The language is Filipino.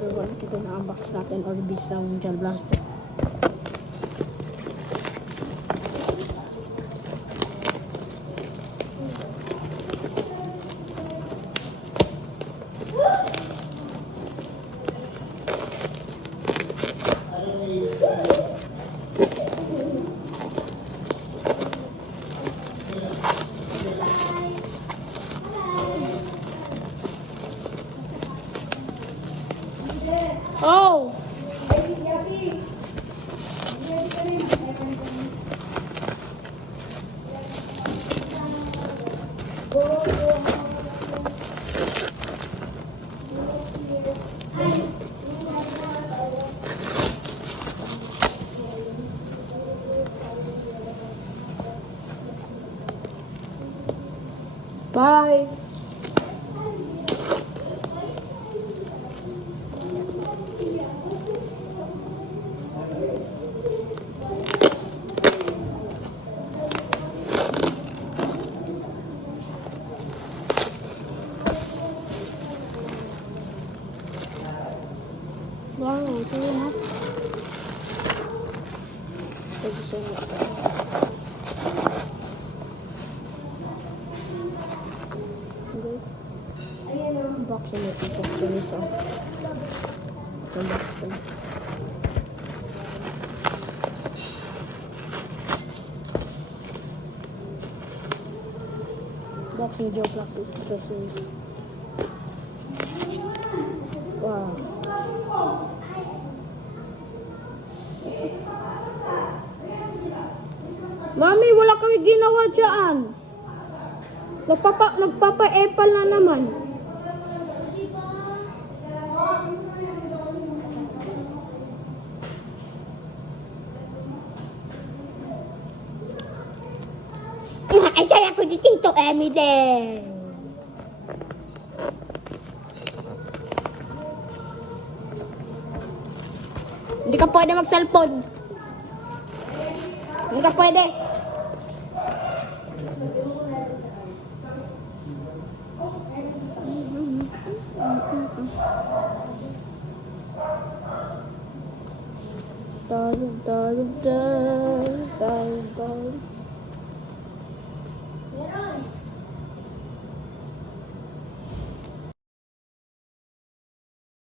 number 1. Ito na ang box natin or bis ng Gel Blaster. Oh! Bye! Wow, ito yun ha. Ito siya na. Ayan ang box na ito. Box na isa. Ito box na. Box na Joe Practice. Ito siya. Wow. Mami, wala kami ginawa dyan. Nagpapa-epal na naman. Ay, kaya ko dito, Emily. Hindi ka pwede mag-cellphone. Hindi ka pwede. Darling, darling, darling, darling, darling.